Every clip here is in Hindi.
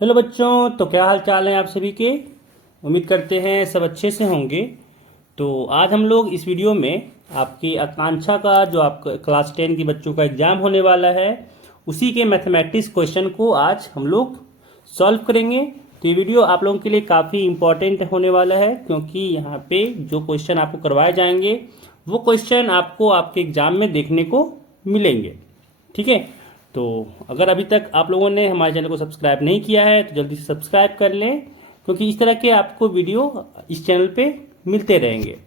हेलो बच्चों, तो क्या हाल चाल है आप सभी के। उम्मीद करते हैं सब अच्छे से होंगे। तो आज हम लोग इस वीडियो में आपकी आकांक्षा का जो आपका क्लास 10 की बच्चों का एग्जाम होने वाला है, उसी के मैथमेटिक्स क्वेश्चन को आज हम लोग सॉल्व करेंगे। तो ये वीडियो आप लोगों के लिए काफ़ी इम्पोर्टेंट होने वाला है, क्योंकि यहाँ पे जो क्वेश्चन आपको करवाए जाएंगे वो क्वेश्चन आपको आपके एग्जाम में देखने को मिलेंगे। ठीक है। तो अगर अभी तक आप लोगों ने हमारे चैनल को सब्सक्राइब नहीं किया है तो जल्दी से सब्सक्राइब कर लें, क्योंकि इस तरह के आपको वीडियो इस चैनल पे मिलते रहेंगे।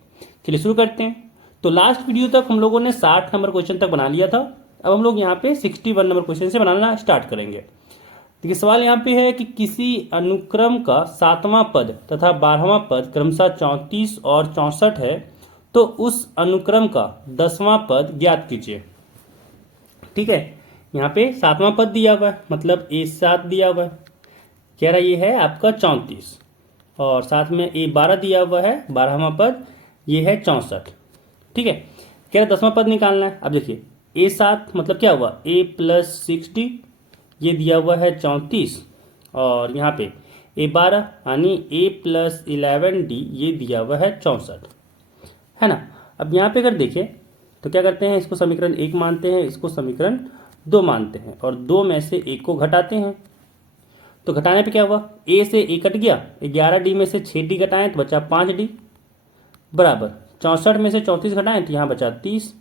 चलिए शुरू करते हैं। तो लास्ट वीडियो तक हम लोगों ने 60 नंबर क्वेश्चन तक बना लिया था। अब हम लोग यहाँ पे 61 नंबर क्वेश्चन से बनाना स्टार्ट करेंगे। देखिए सवाल यहाँ पे है कि किसी अनुक्रम का 7वां पद तथा 12वां पद क्रमशः 34 और 64 है, तो उस अनुक्रम का 10वां पद ज्ञात कीजिए। ठीक है। यहाँ पे 7वां पद दिया हुआ है, मतलब A7 दिया हुआ है, कह रहा ये है आपका 34, और साथ में A12 दिया हुआ है 12वां पद, ये है 64। ठीक है। कह रहा 10वां पद निकालना है। अब देखिए A7 मतलब क्या हुआ, A+60, ये दिया हुआ है 34, और यहाँ पे A12 यानी A+11D, ये दिया हुआ है 64, है ना। अब यहाँ पे अगर देखें तो क्या करते हैं, इसको समीकरण 1 मानते हैं, इसको समीकरण 2 मानते हैं, और 2 में से 1 को घटाते हैं। तो घटाने पे क्या हुआ, ए से ए कट गया, 11D में से 6D घटाएं तो बचा 5D, बराबर 64 में से 34 घटाएं तो यहाँ बचा 30,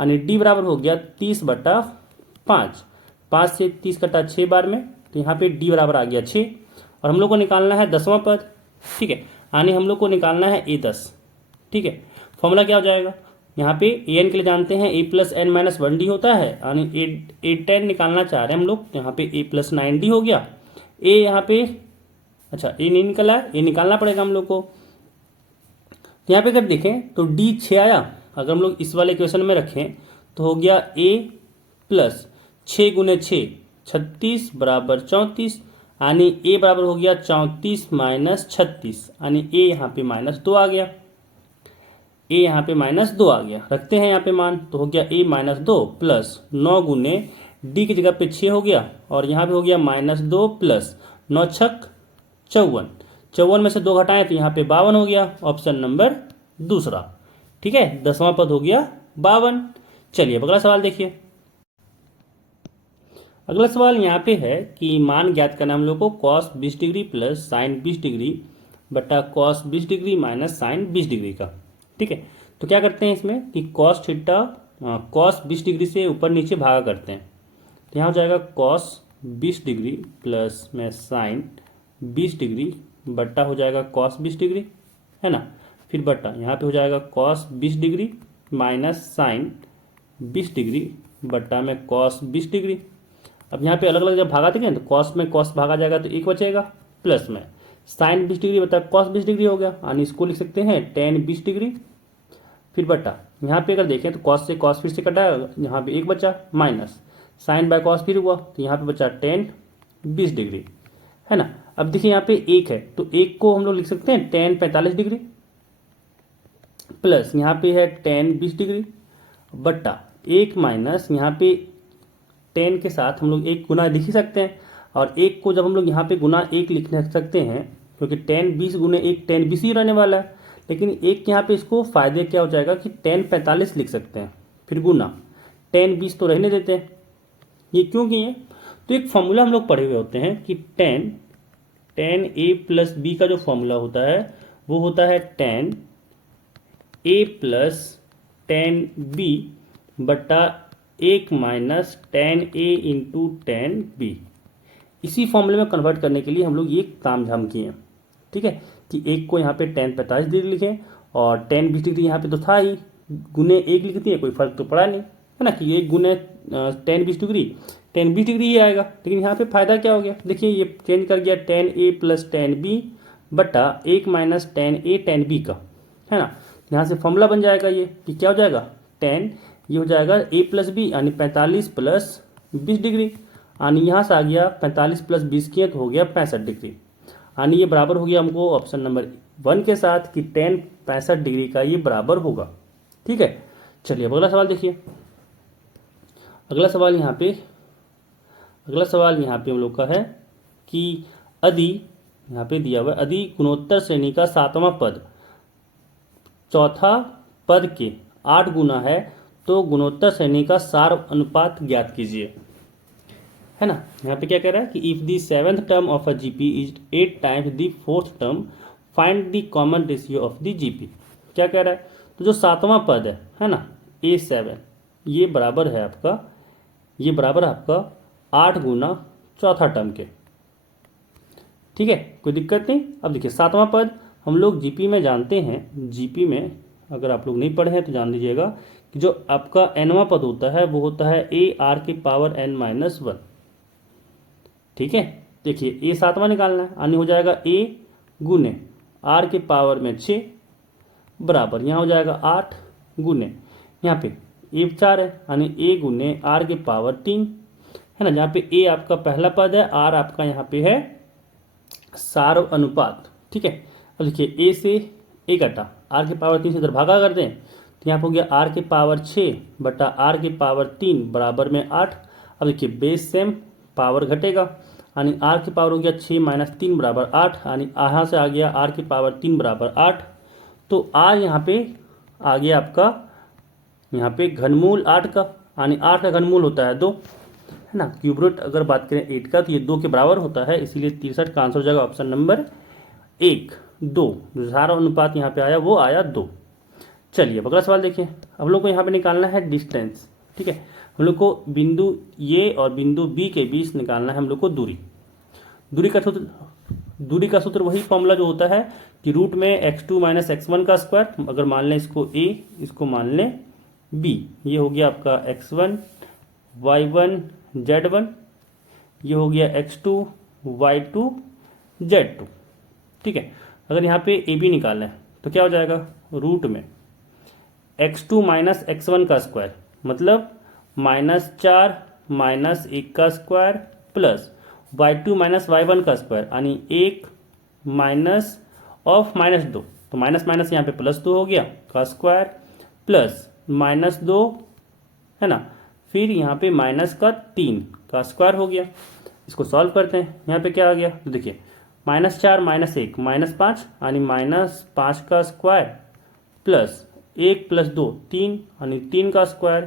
यानी डी बराबर हो गया 30/5। 5 से 30 कटा 6 बार में, तो यहाँ पे डी बराबर आ गया 6। और हम लोग को निकालना है 10वां पद। ठीक है, यानी हम लोग को निकालना है A10। ठीक है। फॉर्मूला क्या हो जाएगा, यहाँ पे ए एन के लिए जानते हैं A+n-1D होता है, यानी A10 निकालना चाह रहे हैं हम लोग, तो यहाँ पे A+9D हो गया। ए यहाँ पे, अच्छा ए नहीं निकला है, ए निकालना पड़ेगा हम लोग को। तो यहाँ पे अगर देखें तो डी 6 आया, अगर हम लोग इस वाले क्वेश्चन में रखें तो हो गया A+6 × 6 36 बराबर 34, यानी ए बराबर हो गया 34 - 36, यानी ए यहाँ पे -2 आ गया। ए यहाँ पे -2 आ गया, रखते हैं यहाँ पे मान, तो हो गया A-2 प्लस 9 गुने डी की जगह पे 6 हो गया, और यहाँ पे हो गया -2 प्लस 9 छक 54, 54 में से 2 घटाएं तो यहाँ पे 52 हो गया, ऑप्शन नंबर दूसरा। ठीक है, 10वां पद हो गया 52। चलिए अब अगला सवाल देखिए। अगला सवाल यहाँ पे है कि मान ज्ञात करना हम लोग को cos 20 degree plus sine 20 degree बटा cos 20 degree minus sine 20 degree का। ठीक है। तो क्या करते हैं इसमें कि cos थीटा cos 20 डिग्री से ऊपर नीचे भागा करते हैं, तो यहाँ हो जाएगा cos 20 डिग्री प्लस में साइन 20 डिग्री बट्टा हो जाएगा cos 20 डिग्री, है ना। फिर बट्टा यहाँ पे हो जाएगा cos 20 degree minus sine 20 degree बट्टा में cos 20 डिग्री। अब यहाँ पे अलग अलग जब भागा देंगे तो cos में cos भागा जाएगा तो 1 बचेगा, प्लस में साइन 20 डिग्री बता cos 20 डिग्री हो गया, यानी इसको लिख सकते हैं tan 20 डिग्री। फिर बटा यहाँ पे अगर देखें तो cos से cos फिर से कटा, यहाँ पे 1 बचा, माइनस साइन बाय cos फिर हुआ, तो यहाँ पे बचा tan 20 डिग्री, है ना। अब देखिए यहाँ पे 1 है, तो 1 को हम लोग लिख सकते हैं tan 45 डिग्री, प्लस यहाँ पे है tan 20 डिग्री बट्टा 1 माइनस यहाँ पे 10 के साथ हम लोग 1 गुना लिख ही सकते हैं, और 1 को जब हम लोग यहाँ पे गुना 1 लिख सकते हैं, क्योंकि 10 20 गुने 1 10 20 ही रहने वाला है। लेकिन एक यहाँ पे इसको फायदे क्या हो जाएगा कि 10 45 लिख सकते हैं, फिर गुना 10 20 तो रहने देते हैं। ये क्यों किए, तो एक फॉर्मूला हम लोग पढ़े हुए होते हैं कि tan A+B का जो फॉर्मूला होता है वो होता है tan A plus tan B बट्टा 1 minus tan A into tan B। इसी फॉर्मूले में कन्वर्ट करने के लिए हम लोग ये काम झाम किए हैं। ठीक है, कि एक को यहाँ पे tan 45 डिग्री लिखें, और tan 20 डिग्री यहाँ पे तो था ही, गुने 1 लिख दिए, कोई फर्क तो पड़ा नहीं, है ना, कि 1 गुने tan 20 डिग्री tan 20 डिग्री ही आएगा। लेकिन यहाँ पे फायदा क्या हो गया, देखिए ये चेंज कर गया tan A plus tan B बटा 1 minus tan A tan B का, है ना। यहाँ से फॉर्मूला बन जाएगा ये कि क्या हो जाएगा, tan ये हो जाएगा A+B यानी 45 प्लस 20 डिग्री, यानी यहाँ से आ गया 45 प्लस 20 किए तो हो गया 65 डिग्री, यानी ये बराबर हो गया हमको ऑप्शन नंबर 1 के साथ कि tan 65 डिग्री का ये बराबर होगा। ठीक है। चलिए अब अगला सवाल देखिए। अगला सवाल यहाँ पे हम लोग का है कि यदि यहाँ पे दिया हुआ यदि गुणोत्तर श्रेणी का 7वां पद चौथा पद के 8 गुना है तो गुणोत्तर श्रेणी का सार अनुपात ज्ञात कीजिए, है ना। यहाँ पे क्या कह रहा है कि if the 7th term of a GP is 8 times the 4th term find the common ratio of the GP. क्या कह रहा है, तो जो 7वां पद है ना, A7, ये बराबर है आपका 8 गुना चौथा टर्म के। ठीक है, कोई दिक्कत नहीं। अब देखिए 7वां पद हम लोग जीपी में जानते हैं, जीपी में अगर आप लोग नहीं पढ़े हैं तो जान लीजिएगा कि जो आपका nवां पद होता है वो होता है AR की पावर n-1। ठीक है, देखिए A 7वां निकालना है, यानी हो जाएगा A गुने R के पावर में 6 बराबर यहाँ हो जाएगा 8 गुने यहाँ पे A 4 है, यानी A गुने R के पावर 3, है ना। जहाँ पे A आपका पहला पद है, R आपका यहाँ पे है सार अनुपात। ठीक है, अब देखिए A से A घटा R के पावर 3 से इधर भागा कर दें तो यहाँ पे हो गया R के पावर 6 बटा R के पावर 3 बराबर में 8। अब देखिए बेस सेम पावर घटेगा, यानी R की पावर हो गया 6 माइनस 3 बराबर 8, यानी यहाँ से आ गया R की पावर 3 बराबर 8। तो R यहाँ पे आ गया आपका यहाँ पे घनमूल 8 का, यानी 8 का घनमूल होता है 2, है ना। क्यूब रूट अगर बात करें 8 का तो ये 2 के बराबर होता है, इसीलिए 63 का आंसर हो जाएगा ऑप्शन नंबर 1, 2। जो सारा अनुपात यहाँ पे आया वो आया 2। चलिए अब अगला सवाल देखिए। हम लोग को यहाँ पे निकालना है डिस्टेंस। ठीक है, हम लोग को बिंदु ए और बिंदु बी के बीच निकालना है हम लोग को दूरी। दूरी का सूत्र वही फॉर्मूला जो होता है कि रूट में x2 माइनस x1 का स्क्वायर, अगर मान लें इसको a, इसको मान लें b, ये हो गया आपका x1 y1 z1, ये हो गया x2 y2 z2। ठीक है, अगर यहाँ पे a b निकालें तो क्या हो जाएगा, रूट में x2 माइनस x1 का स्क्वायर मतलब -4 माइनस 1 का square plus y2 minus y1 का स्क्वायर, यानी 1 माइनस ऑफ -2, तो माइनस माइनस यहाँ पे +2 हो गया का स्क्वायर प्लस -2, है ना, फिर यहाँ पे माइनस का 3 का स्क्वायर हो गया। इसको सॉल्व करते हैं, यहाँ पे क्या आ गया, तो देखिए -4 माइनस 1 -5, यानी -5 का स्क्वायर प्लस 1 प्लस 2 3, यानी 3 का स्क्वायर,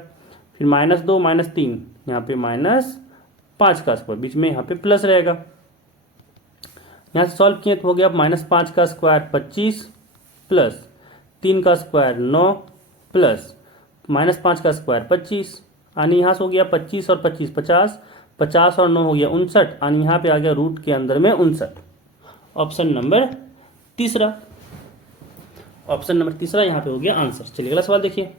फिर -2 माइनस 3, यहाँ पे -5 का स्क्वायर, बीच में यहाँ पे प्लस रहेगा। यहाँ से सॉल्व किए तो हो गया -5 का स्क्वायर 25 प्लस 3 का स्क्वायर 9 प्लस -5 का स्क्वायर 25, यानी यहाँ से हो गया 25 और 25 50, 50 और 9 हो गया 59, यानी यहाँ पे आ गया रूट के अंदर में 59। ऑप्शन नंबर तीसरा, यहाँ पे हो गया आंसर। चलिए अगला सवाल देखिए।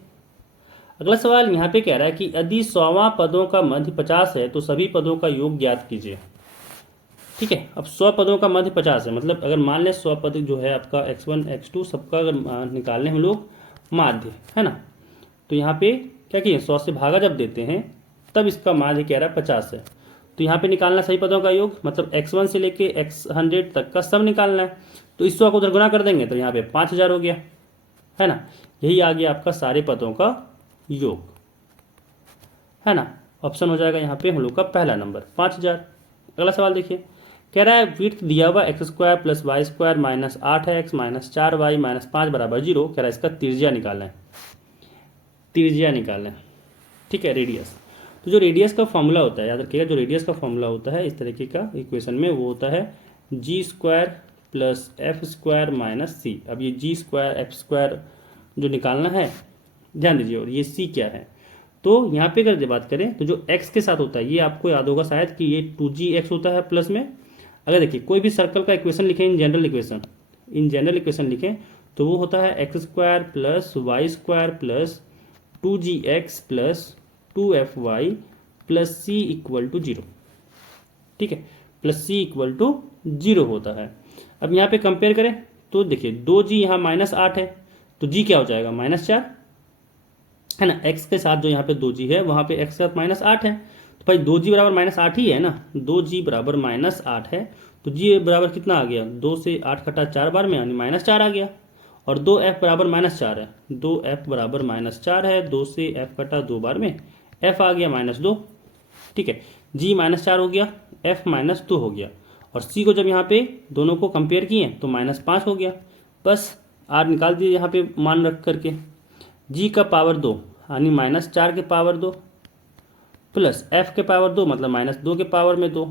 अगला सवाल यहाँ पे कह रहा है कि यदि 100वां पदों का मध्य 50 है तो सभी पदों का योग ज्ञात कीजिए। ठीक है, अब 100 पदों का मध्य 50 है, मतलब अगर मान लें 100 पद जो है आपका x1 x2 सबका अगर निकालें हम लोग माध्य, है ना, तो यहाँ पे क्या किए 100 से भागा जब देते हैं तब इसका माध्य कह रहा है 50 है। तो यहाँ पे निकालना सही पदों का योग, मतलब x1 से लेके x100 तक का सब निकालना है। तो इस 100 को उधर गुना कर देंगे तो यहाँ पे 5000 हो गया, है ना। यही आ गया आपका सारे पदों का योग, है ना। ऑप्शन हो जाएगा यहाँ पे हम लोग का पहला नंबर 5000। अगला सवाल देखिए, कह रहा है विड्थ दिया हुआ x² plus y square minus 8x minus 4y minus 5 बराबर 0। कह रहा है इसका त्रिज्या निकालना है, ठीक है, रेडियस। तो जो रेडियस का फॉर्मूला होता है, याद रखिएगा, जो रेडियस का फॉर्मूला होता है इस तरीके का इक्वेशन में, वो होता है g² plus f² minus c। अब ये g² f² जो निकालना है ध्यान दीजिए, और ये c क्या है, तो यहाँ पे अगर बात करें तो जो x के साथ होता है, ये आपको याद होगा शायद कि ये 2gx होता है प्लस में। अगर देखिए कोई भी सर्कल का इक्वेशन लिखें इन जनरल इक्वेशन लिखें तो वो होता है x² plus y² plus 2gx plus 2fy plus c equal to 0। ठीक है, प्लस c इक्वल टू 0 होता है। अब यहाँ पे कंपेयर करें तो देखिए 2g यहाँ -8 है, तो g क्या हो जाएगा -4, है ना। x के साथ जो यहाँ पे 2g है वहाँ पे x के साथ -8 है, तो भाई 2g बराबर -8 ही है ना, 2g बराबर -8 है, तो g बराबर कितना आ गया, 2 से 8 कटा 4 बार में, यानी -4 आ गया। और 2f बराबर -4 है, 2f बराबर -4 है, 2 से f कटा 2 बार में f आ गया -2। ठीक है, g -4 हो गया, f -2 हो गया, और सी को जब यहाँ पे दोनों को कंपेयर किए तो -5 हो गया। बस आर निकाल दिए यहाँ पे मान रख करके। जी का पावर 2 यानी -4 के पावर 2 प्लस एफ के पावर 2 मतलब -2 के पावर में 2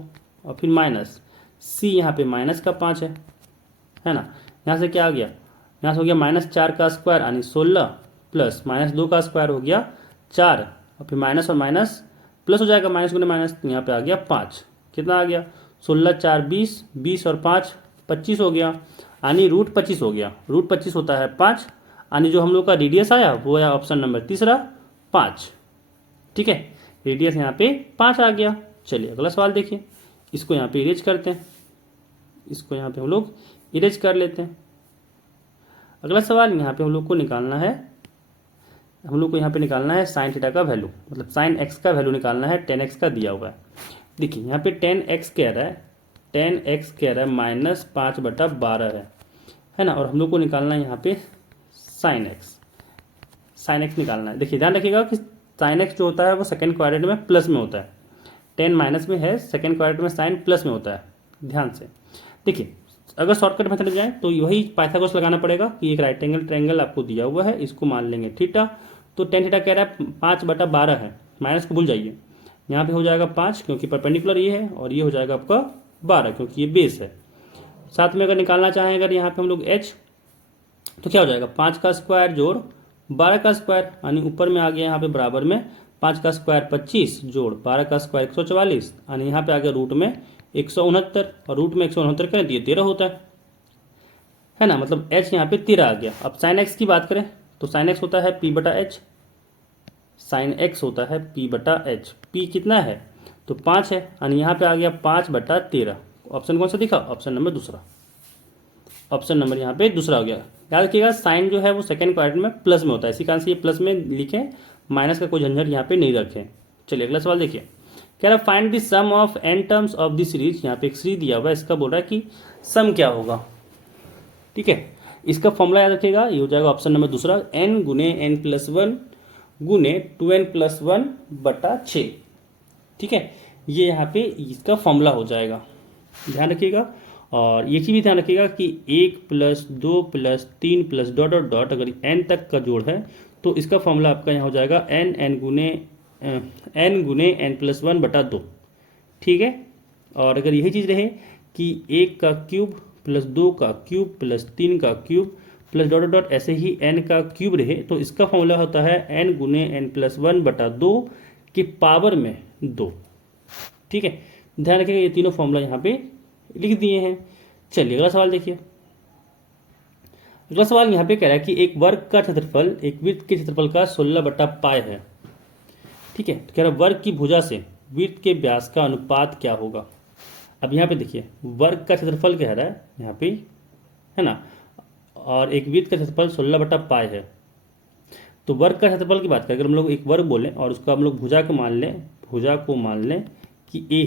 और फिर माइनस सी यहाँ पे -5 है ना। यहाँ से क्या आ गया, यहाँ से हो गया -4 का स्क्वायर यानी 16 प्लस -2 का स्क्वायर हो गया 4 और फिर माइनस और माइनस प्लस हो जाएगा, माइनस गुने माइनस, यहाँ पे आ गया 5। कितना आ गया 16 4 20, 20 और 5 25 हो गया यानी √25 हो गया। √25 होता है 5 यानी जो हम लोग का रेडियस आया वो है ऑप्शन नंबर तीसरा 5। ठीक है, रेडियस यहाँ पे 5 आ गया। चलिए अगला सवाल देखिए, इसको यहाँ पे इरेज करते हैं, इसको यहाँ पे हम लोग इरेज कर लेते हैं। अगला सवाल यहाँ पे हम लोग को निकालना है, हम लोग को यहाँ पे निकालना है साइन थीटा का वैल्यू, मतलब साइन एक्स का वैल्यू निकालना है। 10x का दिया हुआ है, देखिए यहाँ पे 10x कह रहा है, 10x कह रहा है -5/12 है ना। और हम लोग को निकालना है यहाँ पे साइन एक्स निकालना है। देखिए ध्यान रखिएगा कि साइन एक्स जो होता है वो सेकंड क्वाड्रेंट में प्लस में होता है, 10 माइनस में है, सेकंड क्वाड्रेंट में साइन प्लस में होता है। ध्यान से देखिए, अगर शॉर्टकट मेथड जाए तो वही पाइथागोरस लगाना पड़ेगा कि एक राइट एंगल ट्रायंगल आपको दिया हुआ है, इसको मान लेंगे थीटा। तो tan थीटा कह रहा है 5/12 है, माइनस को भूल जाइए, यहाँ पे हो जाएगा 5 क्योंकि परपेंडिकुलर ये है, और ये हो जाएगा आपका 12 क्योंकि ये बेस है। साथ में अगर निकालना चाहें अगर यहाँ पे हम लोग h, तो क्या हो जाएगा 5 का स्क्वायर जोड़ 12 का स्क्वायर यानी ऊपर में आ गया यहाँ पे बराबर में 5 का स्क्वायर 25 जोड़ 12 का स्क्वायर 144 यानी यहाँ पे आ गया रूट में 169, और रूट में 169 करें तो ये 13 होता है ना, मतलब h यहाँ पे 13 आ गया। अब साइन एक्स की बात करें तो साइन एक्स होता है p/h, साइन एक्स होता है p/h। p कितना है तो 5 है यानी यहाँ पे आ गया 5/13। ऑप्शन कौन सा दिखा, ऑप्शन नंबर दूसरा, ऑप्शन नंबर यहाँ पे दूसरा हो गया। याद रखिएगा साइन जो है वो सेकंड क्वाड्रेंट में प्लस में होता है, इसी कारण से ये प्लस में लिखे, माइनस का कोई झंझट यहाँ पे नहीं रखें। चलिए अगला सवाल देखिए, कह रहा है find the sum of n terms of the series. यहाँ पे एक सीरीज दिया हुआ है, इसका बोल रहा है कि सम क्या होगा। ठीक है, इसका फॉर्मूला याद रखिएगा, ये हो जाएगा ऑप्शन नंबर दूसरा n गुने n+1 गुने 2n+1/6। ठीक है, ये यहाँ पे इसका फॉर्मूला हो जाएगा, ध्यान रखिएगा। और ये चीज़ भी ध्यान रखिएगा कि 1 + 2 + 3 + डॉट डॉट डॉट अगर n तक का जोड़ है तो इसका फॉर्मूला आपका यहाँ हो जाएगा n गुने n+1/2। ठीक है, और अगर यही चीज़ रहे कि 1 का क्यूब + 2 का क्यूब + 3 का क्यूब + डॉट डॉट ऐसे ही n का क्यूब रहे तो इसका फॉर्मूला होता है n गुने n+1/2 के पावर में 2। ठीक है, ध्यान रखिएगा ये तीनों फॉर्मूला यहाँ पे लिख दिए हैं। चलिए अगला सवाल देखिए, अगला सवाल यहाँ पे कह रहा है कि एक वर्ग का क्षेत्रफल एक वृत्त के क्षेत्रफल का 16/π है। ठीक है, तो कह रहा है वर्ग की भुजा से वृत्त के व्यास का अनुपात क्या होगा। अब यहाँ पे देखिए वर्ग का क्षेत्रफल कह रहा है यहाँ पे, है ना, और एक वृत्त का क्षेत्रफल 16/π है। तो वर्ग का क्षेत्रफल की बात करें, अगर हम लोग एक वर्ग बोलें और उसको हम लोग भुजा को मान लें कि a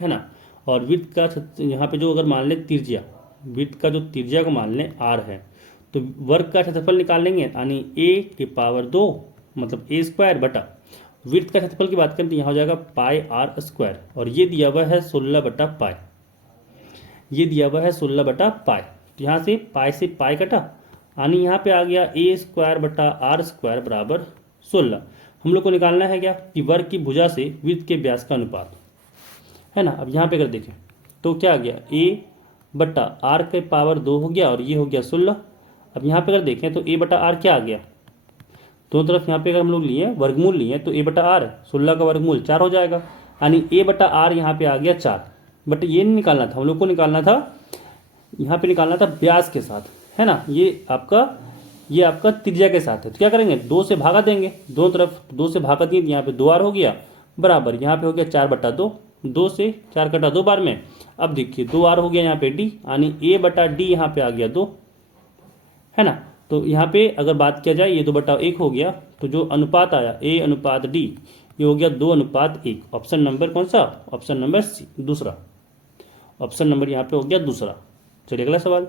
है ना, और वृत्त का यहाँ पे जो अगर मान लें त्रिज्या, वृत्त का जो त्रिज्या को मान लें r है, तो वर्ग का क्षेत्रफल निकाल लेंगे यानी a के पावर 2 मतलब a² बटा वृत्त का क्षेत्रफल की बात करें तो यहाँ हो जाएगा πr², और ये दिया हुआ है 16/π, ये दिया हुआ है 16/π। तो यहाँ से पाई कटा यानी यहाँ पे आ गया a² बटा r² बराबर 16। हम लोग को निकालना है क्या कि वर्ग की भुजा से वृत्त के व्यास का अनुपात, है ना। अब यहाँ पे अगर देखें तो क्या आ गया a/r के पावर 2 हो गया और ये हो गया 16। अब यहाँ पे अगर देखें तो a/r क्या आ गया, दोनों तरफ यहाँ पे अगर हम लोग लिए वर्गमूल लिए तो a/r 16 का वर्गमूल 4 हो जाएगा यानी a/r यहाँ पे आ गया 4। बट ये नहीं निकालना था, हम लोग को निकालना था यहाँ पे निकालना था व्यास के साथ, है ना। ये आपका त्रिज्या के साथ है, तो क्या करेंगे 2 से भागा देंगे, दोनों तरफ 2 से भागा दिए, यहाँ पे 2r हो गया बराबर, यहाँ पे हो गया 4/2, 2 से 4 कटा 2 बार में। अब देखिए 2r हो गया यहाँ पे d यानी a/d यहाँ पे आ गया 2, है ना। तो यहाँ पे अगर बात किया जाए ये 2/1 हो गया, तो जो अनुपात आया a/d ये हो गया 2:1। ऑप्शन नंबर कौन सा, ऑप्शन नंबर सी, दूसरा, ऑप्शन नंबर यहाँ पे हो गया दूसरा। चलिए अगला सवाल,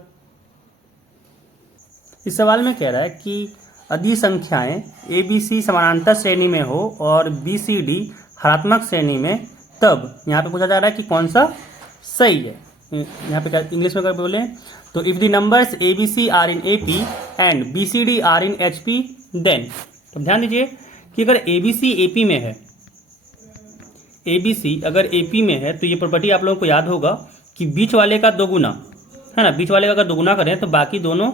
इस सवाल में कह रहा है कि यदि संख्याएं ABC समानांतर श्रेणी में हो और BCD हरात्मक श्रेणी में, तब यहाँ पे पूछा जा रहा है कि कौन सा सही है। यहाँ पे क्या इंग्लिश में कर बोले तो if the numbers A B C are in A P and B C D are in H P then, तो ध्यान दीजिए कि अगर ए बी सी ए पी में है, ए बी सी अगर ए पी में है तो ये प्रॉपर्टी आप लोगों को याद होगा कि बीच वाले का दोगुना है ना, बीच वाले का अगर दोगुना करें तो बाकी दोनों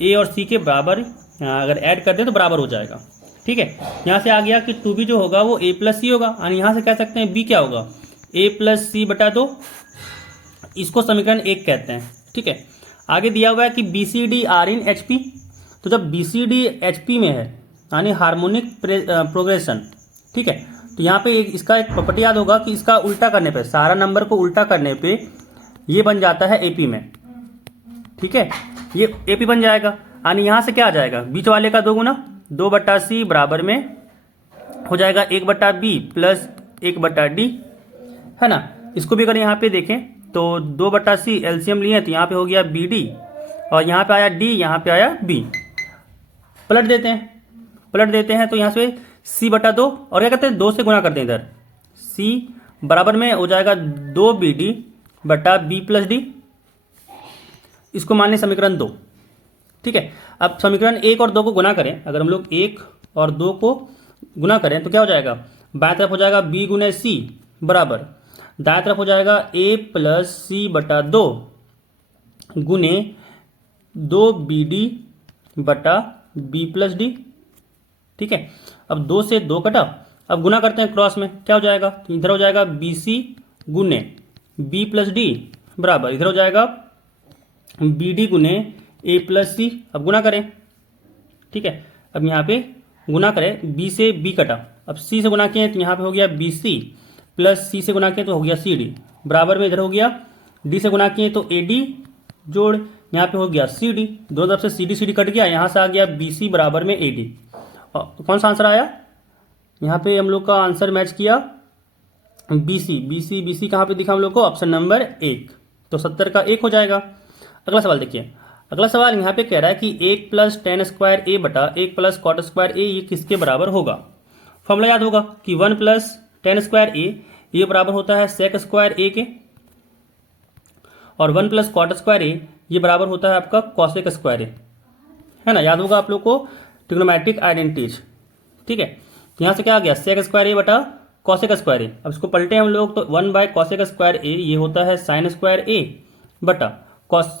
ए और सी के बराबर अगर ऐड कर दें तो बराबर हो जाएगा। ठीक है, यहाँ से आ गया कि टू बी जो होगा वो ए प्लस सी होगा, और यहाँ से कह सकते हैं बी क्या होगा ए प्लस सी बटा 2, इसको समीकरण 1 कहते हैं। ठीक है, आगे दिया हुआ है कि B C D are in H P, तो जब B C D H P में है यानी हार्मोनिक प्रोग्रेशन, ठीक है, तो यहाँ पे इसका एक प्रॉपर्टी याद होगा कि इसका उल्टा करने पे, सारा नंबर को उल्टा करने पे ये बन जाता है एपी में। ठीक है, ये एपी बन जाएगा, यानी यहाँ से क्या आ जाएगा बीच वाले का दोगुना 2 बटा सी बराबर में हो जाएगा 1 बटा बी प्लस 1 बटा डी, है ना। इसको भी अगर यहाँ पे देखें तो 2 बटा सी एलसीएम लिए तो यहाँ पे हो गया बी डी, और यहाँ पे आया डी, यहाँ पे आया बी। पलट देते हैं तो यहाँ से सी बटा 2 और क्या कहते हैं 2 से गुना करते हैं इधर, सी बराबर में हो जाएगा 2 बी डी बटा बी प्लस डी, इसको मान लें समीकरण 2। ठीक है, अब समीकरण 1 और 2 को गुना करें, अगर हम लोग 1 और 2 को गुना करें तो क्या हो जाएगा, बाएं तरफ हो जाएगा b गुने सी बराबर दाएं तरफ हो जाएगा a प्लस सी बटा 2 गुने 2 बी डी बटा बी प्लस डी। ठीक है, अब 2 से 2 कटा, अब गुना करते हैं क्रॉस में, क्या हो जाएगा, तो इधर हो जाएगा बी सी गुने बी प्लस डी बराबर इधर हो जाएगा बी डी गुने ए प्लस सी। अब गुना करें, ठीक है, अब यहाँ पे गुना करें, बी से बी कटा, अब सी से गुना किए तो यहाँ पे हो गया बी सी प्लस सी से गुना किए तो हो गया सी डी बराबर में इधर हो गया डी से गुना किए तो ए डी जोड़ यहाँ पे हो गया सी डी, दोनों तरफ से सी डी कट गया, यहाँ से आ गया बी सी बराबर में ए डी। तो कौन सा आंसर आया, यहाँ पे हम लोग का आंसर मैच किया बी सी कहाँ पे दिखा हम लोग को, ऑप्शन नंबर 1, तो 70 का 1 हो जाएगा। अगला सवाल देखिए, अगला सवाल यहाँ पे कह रहा है कि 1 प्लस टेन स्क्वायर ए बटा 1 प्लस कॉट स्क्वायर ए ये किसके बराबर होगा। फॉर्मूला याद होगा कि 1 प्लस टेन स्क्वायर ए ये बराबर होता है सेक स्क्वायर ए के, और 1 प्लस कॉट स्क्वायर ए ये बराबर होता है आपका कॉसेक स्क्वायर ए, है ना, याद होगा आप लोग को ट्रिग्नोमेट्रिक आइडेंटिटीज। ठीक है, यहाँ से क्या आ गया सेक स्क्वायर ए बटा कॉसेक स्क्वायर ए, अब इसको पलटे हम लोग तो 1 बाय कॉसेक स्क्वायर ए ये होता है साइन स्क्वायर ए बटा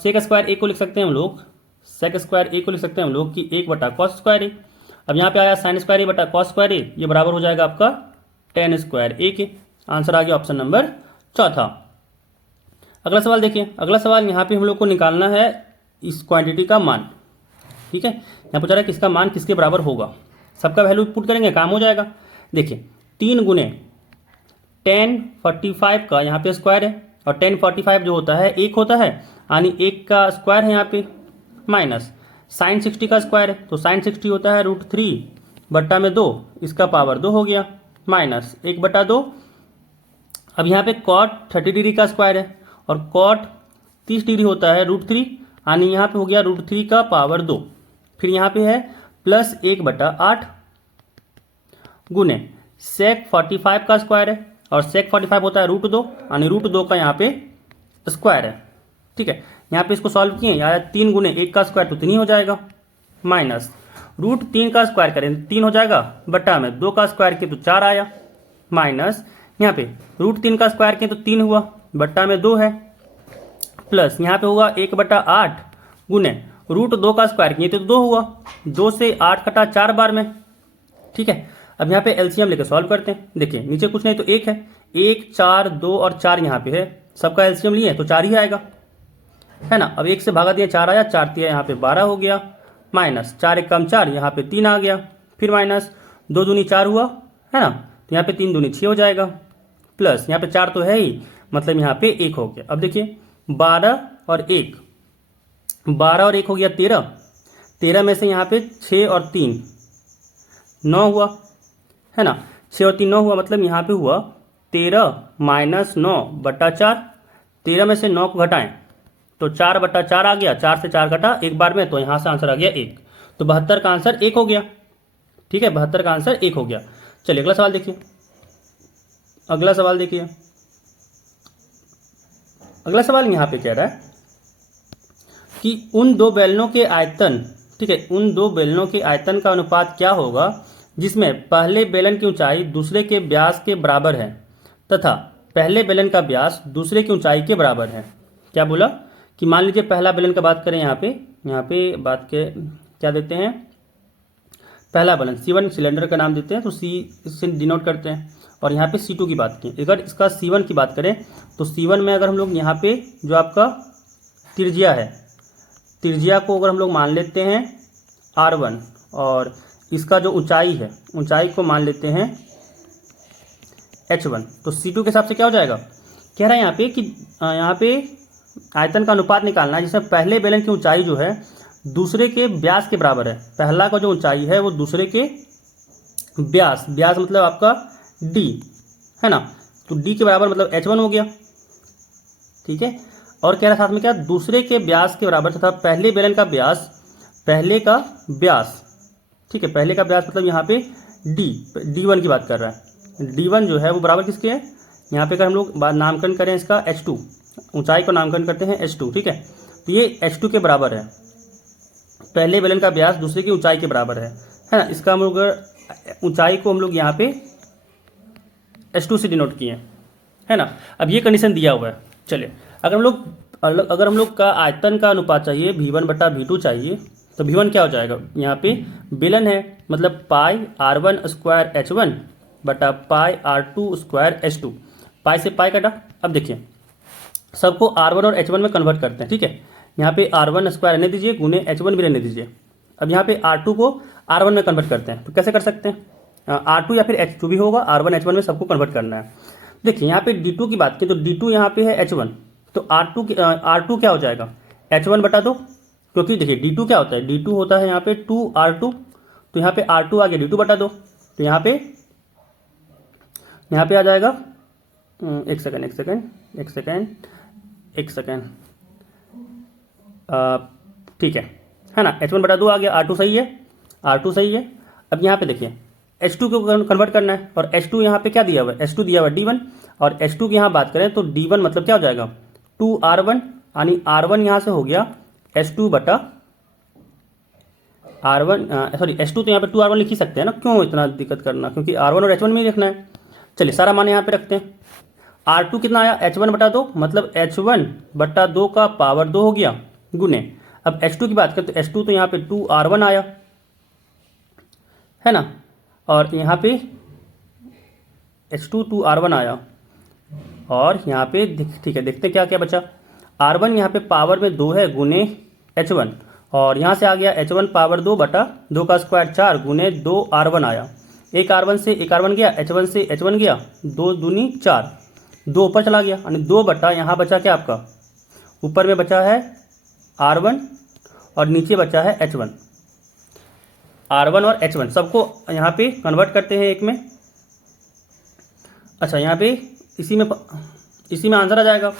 सेक स्क्वायर ए को लिख सकते हैं हम लोग, सेक स्क्वायर ए को लिख सकते हैं हम लोग कि 1 बटा कॉस स्क्वायर ए। अब यहाँ पे आया साइन स्क्वायर ए बटा कॉस स्क्वायर ए ये बराबर हो जाएगा आपका टेन स्क्वायर ए के। आंसर आ गया ऑप्शन नंबर 4। अगला सवाल देखिए, अगला सवाल यहाँ पे हम लोग को निकालना है इस क्वांटिटी का मान। ठीक है, यहाँ पूछा रहा है किसका मान किसके बराबर होगा, सबका वैल्यू पुट करेंगे काम हो जाएगा। देखिए 3 गुने 1045 का यहाँ पे स्क्वायर है, और 1045 जो होता है 1 होता है, यानी 1 का स्क्वायर है यहाँ पे, माइनस साइन 60 का स्क्वायर है, तो साइन 60 होता है √3 बट्टा में 2, इसका पावर 2 हो गया, माइनस 1 बटा 2। अब यहाँ पे कॉट 30 डिग्री का स्क्वायर है, और कॉट 30 डिग्री होता है √3, यानी यहाँ पे हो गया √3 का पावर 2। फिर यहाँ पे है प्लस 1 बटा 8 गुने सेक 45 का स्क्वायर है, और सेक 45 होता है √2, यानी √2 का यहाँ पे स्क्वायर है। ठीक है, यहाँ पे इसको सॉल्व किए, यहाँ 3 गुने 1 का स्क्वायर तो 3 ही हो जाएगा, माइनस √3 का स्क्वायर करें 3 हो जाएगा, बटा में 2 का स्क्वायर किए तो 4 आया, माइनस यहाँ पे √3 का स्क्वायर किए तो 3 हुआ, बट्टा में 2 है, प्लस यहाँ पे होगा 1 बटा 8 गुने √2 का स्क्वायर किए तो 2 हुआ, 2 से 8 कटा 4 बार में। ठीक है, अब यहाँ पे एलसीएम लेकर सॉल्व करते हैं। देखिए नीचे कुछ नहीं तो 1 है, 1 4 2 और 4 यहाँ पे है, सबका एलसीएम लिए तो 4 ही आएगा, है ना। अब 1 से भागा दिया 4 आया, 4 दिया यहाँ पे 12 हो गया, माइनस 4 1 कम 4 यहाँ पे 3 आ गया, फिर माइनस 2 दूनी 4 हुआ, है ना, तो यहाँ पे 3 दूनी 6 हो जाएगा, प्लस यहाँ पे 4 तो है ही, मतलब यहाँ पे 1 हो गया। अब देखिए 12 और 1 हो गया 13 में से यहाँ पे 6 और 3 9 हुआ, है ना, 6 और 3 9 हुआ, मतलब यहाँ पे हुआ 13 माइनस 9 बटा 4। 13 में से 9 को घटाएं तो 4 बटा 4 आ गया, 4 से 4 घटा एक बार में, तो यहाँ से आंसर आ गया 1, तो 72 का आंसर 1 हो गया। ठीक है, 72 का आंसर 1 हो गया। चलिए अगला सवाल देखिए, अगला सवाल देखिए, अगला सवाल यहाँ पे कह रहा है कि उन दो बेलनों के आयतन, ठीक है, उन दो बेलनों के आयतन का अनुपात क्या होगा जिसमें पहले बेलन की ऊंचाई दूसरे के व्यास के बराबर है तथा पहले बेलन का व्यास दूसरे की ऊंचाई के बराबर है। क्या बोला कि मान लीजिए पहला बेलन का बात करें, यहाँ पे बात के क्या देते हैं, पहला बेलन C1 सिलेंडर का नाम देते हैं, तो C से डिनोट करते हैं। और यहाँ पे C2 की बात की, अगर इसका C1 की बात करें तो C1 में अगर हम लोग यहाँ पे जो आपका त्रिज्या है, त्रिज्या को अगर हम लोग मान लेते हैं R1 और इसका जो ऊंचाई है, ऊंचाई को मान लेते हैं H1, तो C2 के हिसाब से क्या हो जाएगा, कह रहा है यहाँ पे कि यहाँ पे आयतन का अनुपात निकालना है जिसमें पहले बेलन की ऊंचाई जो है दूसरे के व्यास के बराबर है। पहला का जो ऊंचाई है वो दूसरे के व्यास, व्यास मतलब आपका D है ना, तो D के बराबर मतलब H1 हो गया, ठीक है। और कह रहा साथ में क्या, दूसरे के व्यास के बराबर तथा पहले बेलन का व्यास, पहले का व्यास, ठीक है, पहले का व्यास मतलब यहाँ पे D1 की बात कर रहा है। D1 जो है वो बराबर किसके है, यहाँ पे अगर हम लोग नामकरण करें इसका H2, ऊंचाई को नामकरण करते हैं H2, ठीक है, तो ये H2 के बराबर है, पहले बेलन का व्यास दूसरे की ऊंचाई के बराबर है ना। इसका हम लोग ऊंचाई को हम लोग यहाँ पे H2 से डिनोट किए है ना। अब ये कंडीशन दिया हुआ है। चलिए अगर हम लोग का आयतन का अनुपात चाहिए V1 बटा V2 चाहिए, तो V1 क्या हो जाएगा, यहाँ पे बेलन है मतलब पाई R1 स्क्वायर H1 बटा पाई R2 स्क्वायर H2, पाई से पाई कटा। अब देखिए सबको R1 और H1 में कन्वर्ट करते हैं, ठीक है, यहाँ पे R1 स्क्वायर रहने दीजिए, गुने H1 भी रहने दीजिए। अब यहाँ पे R2 को R1 में कन्वर्ट करते हैं, तो कैसे कर सकते हैं, R2 या फिर H2 भी होगा, R1 H1 में सबको कन्वर्ट करना है। देखिए यहाँ पे D2 की बात की तो D2 यहाँ पे है H1, तो R2 क्या हो जाएगा, H1 बटा 2, क्योंकि देखिए D2 क्या होता है, D2 होता है यहाँ पे 2R2, तो यहाँ पे R2 आ गया D2 बटा 2, तो यहाँ पे आ जाएगा, एक सेकेंड, ठीक है ना, H1 बटा 2 आ गया, R2 सही है। अब यहाँ पे देखिए H2 को कन्वर्ट करना है, और H2 यहाँ पे क्या दिया हुआ है, H2 दिया हुआ है D1, और H2 की यहाँ बात करें तो D1 मतलब क्या हो जाएगा 2R1, यानी R1 यहाँ से हो गया H2 बटा R1, सॉरी H2 तो यहाँ पे 2R1 लिख ही सकते हैं ना, क्यों इतना दिक्कत करना, क्योंकि R1 और H1 में ही रखना है। चलिए सारा मान यहाँ पे रखते हैं। R2 कितना आया, H1 बटा 2, मतलब H1 बटा 2 का पावर 2 हो गया, गुने अब H2 की बात करें तो H2 तो यहाँ पे 2R1 आया है ना, और यहाँ पे H2 2R1 आया, और यहाँ पे ठीक है, देखते क्या क्या बचा, R1 यहाँ पे पावर में 2 है गुने H1, और यहाँ से आ गया H1 पावर 2 बटा 2 का स्क्वायर 4 गुने 2R1 आया, एक R1 से एक R1 गया, H1 से H1 गया, 2 दूनी 4, 2 ऊपर चला गया, यानी 2 बटा यहाँ बचा क्या आपका, ऊपर में बचा है R1 और नीचे बचा है H1, R1 और H1 सबको यहाँ पे कन्वर्ट करते हैं एक में। अच्छा यहाँ पे इसी में आंसर आ जाएगा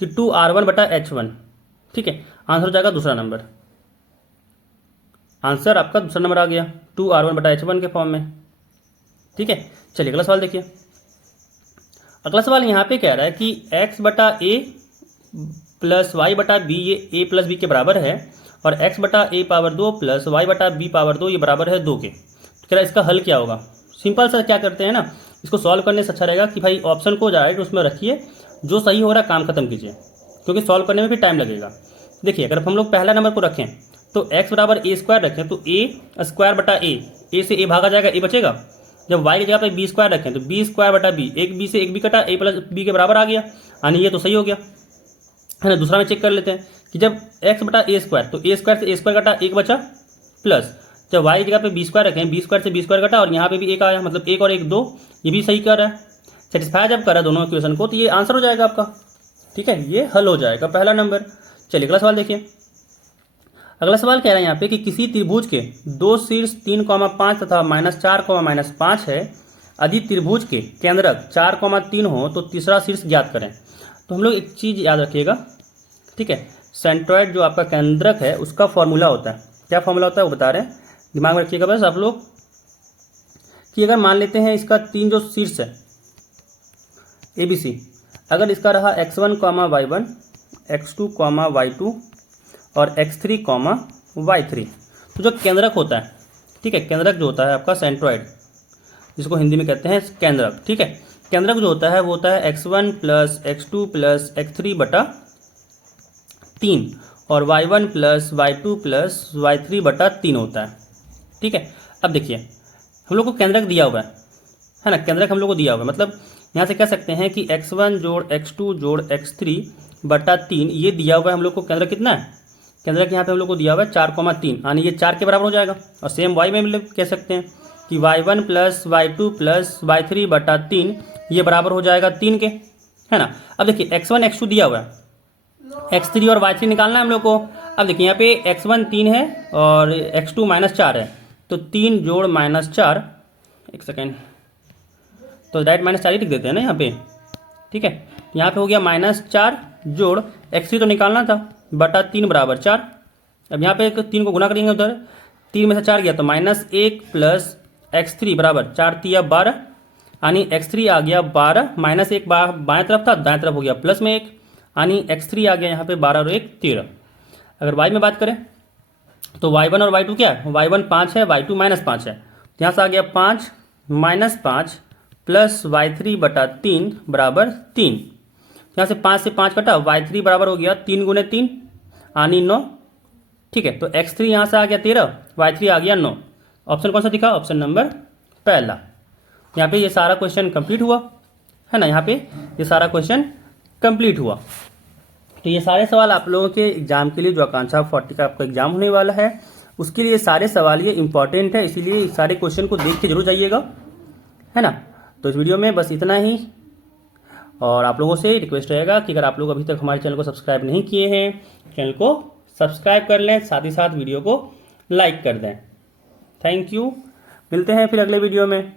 कि 2R1 बटा H1, ठीक है, आंसर हो जाएगा दूसरा नंबर, आंसर आपका दूसरा नंबर आ गया 2R1 बटा H1 के फॉर्म में, ठीक है। चलिए अगला सवाल देखिए। अगला सवाल यहाँ पे कह रहा है कि x बटा a प्लस वाई बटा बी ये a प्लस बी के बराबर है, और x बटा a पावर 2 प्लस वाई बटा बी पावर 2 ये बराबर है 2 के। तो कह रहा है इसका हल क्या होगा। सिंपल सा क्या करते हैं ना, इसको सॉल्व करने से अच्छा रहेगा कि भाई ऑप्शन को डायरेक्ट उसमें रखिए, जो सही हो रहा है काम खत्म कीजिए, क्योंकि सॉल्व करने में भी टाइम लगेगा। देखिए अगर हम लोग पहला नंबर को रखें तो x बराबर a स्क्वायर रखें तो a स्क्वायर बटा a से a भागा जाएगा, a बचेगा। जब y की जगह पे b स्क्वायर रखें तो b स्क्वायर बटा b, एक b से एक b कटा, a प्लस b के बराबर आ गया, यानी ये तो सही हो गया है ना। दूसरा में चेक कर लेते हैं कि जब x बटा a स्क्वायर, तो a स्क्वायर से a स्क्वायर कटा, एक बचा, प्लस जब y की जगह पे b स्क्वायर रखें, b स्क्वायर से b स्क्वायर कटा, और यहाँ पे भी एक आया, मतलब एक और एक 2, ये भी सही कर रहा है। सेटिस्फाई जब करा दोनों इक्वेशन को तो ये आंसर हो जाएगा आपका, ठीक है, ये हल हो जाएगा पहला नंबर। चलिए अगला सवाल देखिए। अगला सवाल कह रहा है यहाँ पे कि किसी त्रिभुज के दो शीर्ष 3,5 तथा -4,-5 है, यदि त्रिभुज के केंद्रक 4,3 हो तो तीसरा शीर्ष ज्ञात करें। तो हम लोग एक चीज़ याद रखिएगा, ठीक है, सेंट्रॉइड जो आपका केंद्रक है उसका फॉर्मूला होता है, क्या फॉर्मूला होता है वो बता रहे हैं, दिमाग में रखिएगा बस आप लोग, कि अगर मान लेते हैं इसका 3 जो शीर्ष है ABC, अगर इसका रहा x1, y1, x2 comma y2 और x3 कॉमा y3। तो जो केंद्रक होता है, ठीक है, केंद्रक जो होता है आपका सेंट्रॉइड, जिसको हिंदी में कहते हैं केंद्रक, ठीक है, केंद्रक जो होता है वो होता है x1 plus x2 plus x3 बटा 3 और y1 plus y2 plus y3 बटा 3 होता है, ठीक है। अब देखिए हम लोग को केंद्रक दिया हुआ है ना, केंद्रक हम लोग को दिया हुआ है, मतलब यहाँ से कह सकते हैं कि x1 जोड़ x2 जोड़ x3 बटा 3 ये दिया हुआ है हम लोग को। केंद्रक कितना है, केंद्रक यहाँ पे हम लोग को दिया हुआ है 4,3, यानी ये 4 के बराबर हो जाएगा। और सेम y में हम लोग कह सकते हैं कि y1 plus y2 plus y3 बटा 3 ये बराबर हो जाएगा 3 के, है ना। अब देखिए x1 x2 दिया हुआ है, x3 और y3 निकालना है हम लोग को। अब देखिए यहाँ पे x1 3 है और x2 -4 है, तो 3 जोड़ -4, एक सेकेंड, तो डायरेक्ट -4 ही लिख देते हैं ना यहाँ पे, ठीक है। यहाँ पे हो गया -4 जोड़ x3 तो निकालना था बटा 3 बराबर 4। अब यहाँ पे 3 को गुना करेंगे उधर, 3 में से 4 गया तो -1 प्लस x3 बराबर 4 तिया 12, यानी x3 आ गया 12, -1 बाएं तरफ था, दाएं तरफ हो गया प्लस में 1, यानी x3 आ गया यहाँ पे 12 और 1 13। अगर y में बात करें तो y1 और y2 क्या है, y1 5 है, y2 -5 है, तो यहाँ से आ गया 5 -5 प्लस y3 बटा 3 बराबर 3। यहाँ से 5 से 5 कटा, y3 बराबर हो गया 3 गुने 3 यानी 9, ठीक है। तो x3 यहाँ से आ गया 13, y3 आ गया 9। ऑप्शन कौन सा दिखा, ऑप्शन नंबर पहला। यहाँ पे ये सारा क्वेश्चन कंप्लीट हुआ, है ना, यहाँ पे ये सारा क्वेश्चन कंप्लीट हुआ। तो ये सारे सवाल आप लोगों के एग्जाम के लिए, जो आकांक्षा 40 का आपका एग्जाम होने वाला है, उसके लिए सारे सवाल ये इंपॉर्टेंट है, इसीलिए सारे क्वेश्चन को देख के जरूर जाइएगा, है ना। तो इस वीडियो में बस इतना ही, और आप लोगों से रिक्वेस्ट रहेगा कि अगर आप लोग अभी तक हमारे चैनल को सब्सक्राइब नहीं किए हैं, चैनल को सब्सक्राइब कर लें, साथ ही साथ वीडियो को लाइक कर दें। थैंक यू, मिलते हैं फिर अगले वीडियो में।